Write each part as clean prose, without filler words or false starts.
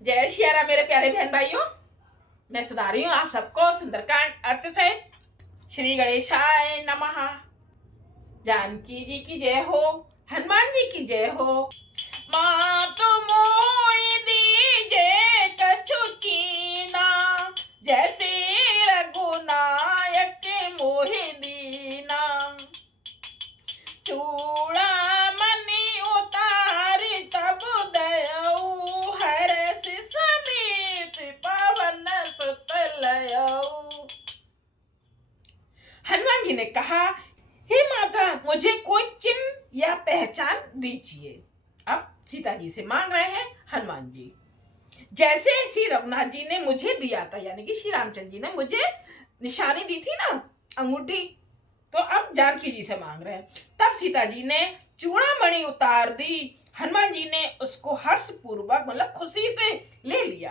जय श्री राम मेरे प्यारे बहन भाइयों। मैं सुना रही हूँ आप सबको सुंदरकांड अर्थ से। श्री गणेशाय नमः। जानकी जी की जय हो, हनुमान जी की जय हो। माँ तो मोहि दीजे कछु कीना, जैसे रघुनायक मोहि दीना। चूड़ामणि उतारि तब दयऊ, हरष समेत पवन सुत लयऊ। हनुमान जी ने कहा, हे माता, मुझे कोई चिन्ह या पहचान दीजिए। अब सीता जी से मांग रहे हैं हनुमान जी। जैसे श्री रघुनाथ जी ने मुझे दिया था, यानी कि श्री रामचंद्र जी ने मुझे निशानी दी थी ना, अंगूठी, तो अब जानकी जी से मांग रहे हैं। तब सीता जी ने चूड़ामणि उतार दी। हनुमान जी ने उसको हर्ष पूर्वक मतलब खुशी से ले लिया।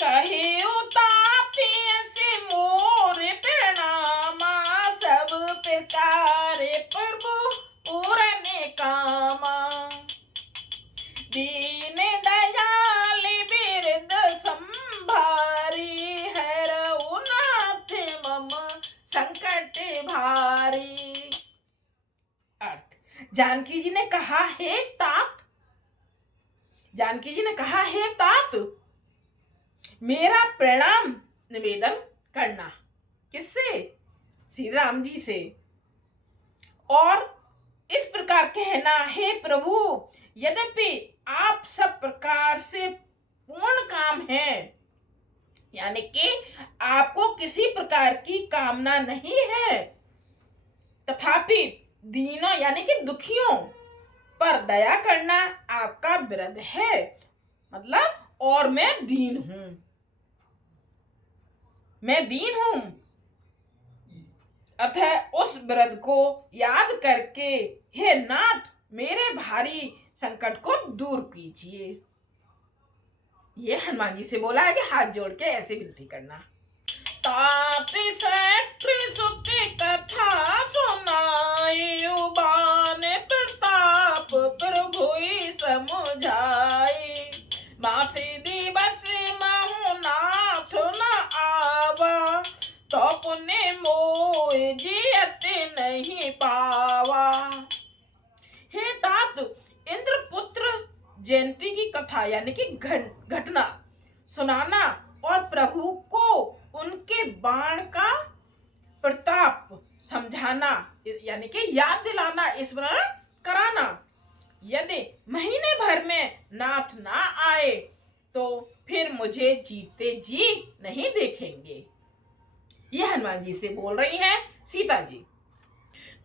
कहे उतारती से मोर प्रणामा, सब प्रकार प्रभु पूरन कामा। दीन दयाल बिरद संभारी, हरऊ नाथ मम संकट भारी। अर्थ, जानकी जी ने कहा, हे तात, जानकी जी ने कहा, हे तात, मेरा प्रणाम निवेदन करना। किससे? श्री राम जी से। और इस प्रकार कहना, हे प्रभु, यद्यपि आप सब प्रकार से पूर्ण काम है, यानी कि आपको किसी प्रकार की कामना नहीं है, तथापि दीनों यानी कि दुखियों पर दया करना आपका विरध है। मतलब और मैं दीन हूं, मैं दीन हूं, अतः उस व्रत को याद करके हे नाथ मेरे भारी संकट को दूर कीजिए। ये हनुमान जी से बोला है कि हाथ जोड़ के ऐसे विनती करना। ताति सैक्ट्री सुति कथा सुनाई, उबान प्रताप प्रभुई समुझाई। मासी दिवस महु नाथ न आवा, तो पुण्य मोह जियत नहीं पावा। हे तात, इंद्रपुत्र जयंती की कथा यानी कि घटना सुनाना और प्रभु को उनके बाण का प्रताप समझाना यानी कि याद दिलाना, स्मरण कराना। यदि महीने भर में नाथ ना आए तो फिर मुझे जीते जी नहीं देखेंगे। ये हनुमान जी से बोल रही हैं सीता जी।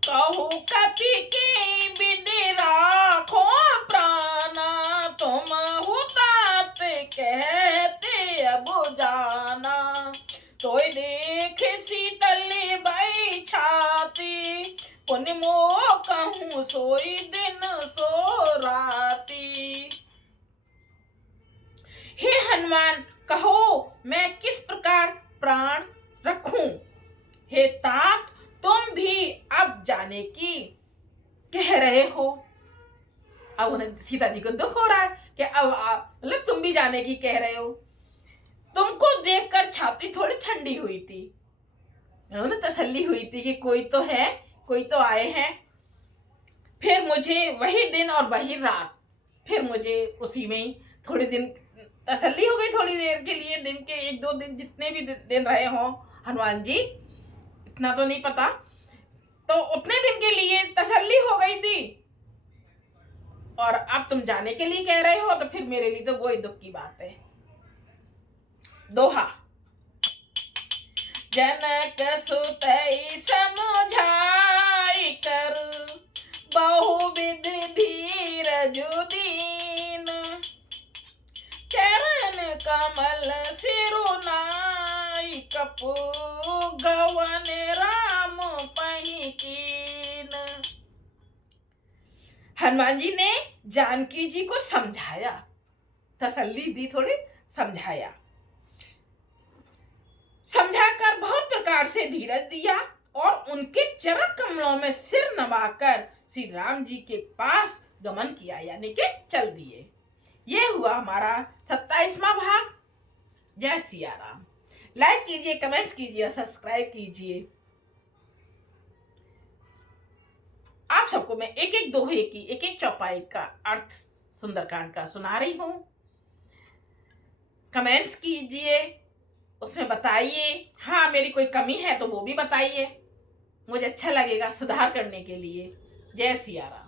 कहू कपि के विधि राखो प्राणा, तुम हुतात कहते अब जाना। तो देख शीतल भई छाती, पुण्य मोह कहूँ सोई दिन सो राती। हे हनुमान, कहो मैं किस प्रकार प्राण रखूं। हे तात, तुम भी अब जाने की कह रहे हो। अब उन्हें सीता जी को दुख हो रहा है कि अब मतलब तुम भी जाने की कह रहे हो। तुमको देखकर छाती थोड़ी ठंडी हुई थी, उन्हें तसल्ली हुई थी कि कोई तो है, कोई तो आए हैं। फिर मुझे वही दिन और वही रात, फिर मुझे उसी में ही थोड़ी दिन तसल्ली हो गई, थोड़ी देर के लिए, दिन के एक दो दिन जितने भी दिन रहे हो हनुमान जी, इतना तो नहीं पता, तो उतने दिन के लिए तसल्ली हो गई थी। और अब तुम जाने के लिए कह रहे हो, तो फिर मेरे लिए तो वही दुख की बात है। दोहा। जनक सुतई समझाई कर, बहुविध धीरज दीन। चरण कमल सिरुनाई, कपू गवन राम पही कीन। हनुमान जी ने जानकी जी को समझाया, तसल्ली दी, थोड़ी समझाया, समझाकर बहुत प्रकार से धीरज दिया और उनके चरण कमलों में सिर नवाकर श्री राम जी के पास गमन किया, यानी कि चल दिए। ये हुआ हमारा 27वां भाग। जय सिया राम। लाइक कीजिए, कमेंट्स कीजिए, सब्सक्राइब कीजिए। आप सबको मैं एक एक दोहे की, एक एक चौपाई का अर्थ सुंदरकांड का सुना रही हूं। कमेंट्स कीजिए, उसमें बताइए। हाँ, मेरी कोई कमी है तो वो भी बताइए, मुझे अच्छा लगेगा सुधार करने के लिए। जय सिया राम।